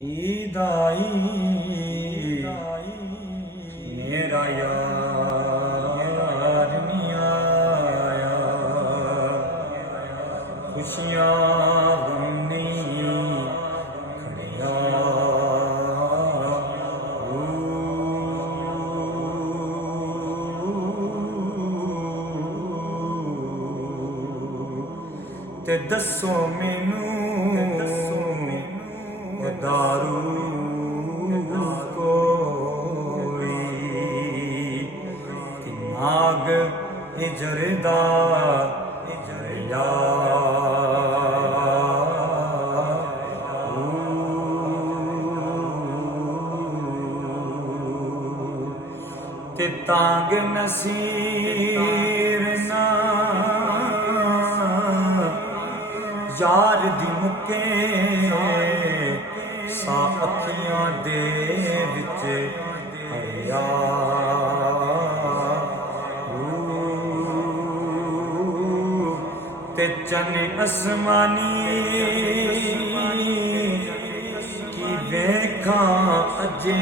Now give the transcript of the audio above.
ईदाई मेरा यार नहीं आया, खुशियाँ गम नहीं खड़िया। ते दसो मैनू दारू कोई दिमाग इजरदा इजरिया। ते तांग नसीर ना यार दी मुके सा अखियां दे विच हरिया। ते चन असमानी की वेखां अजे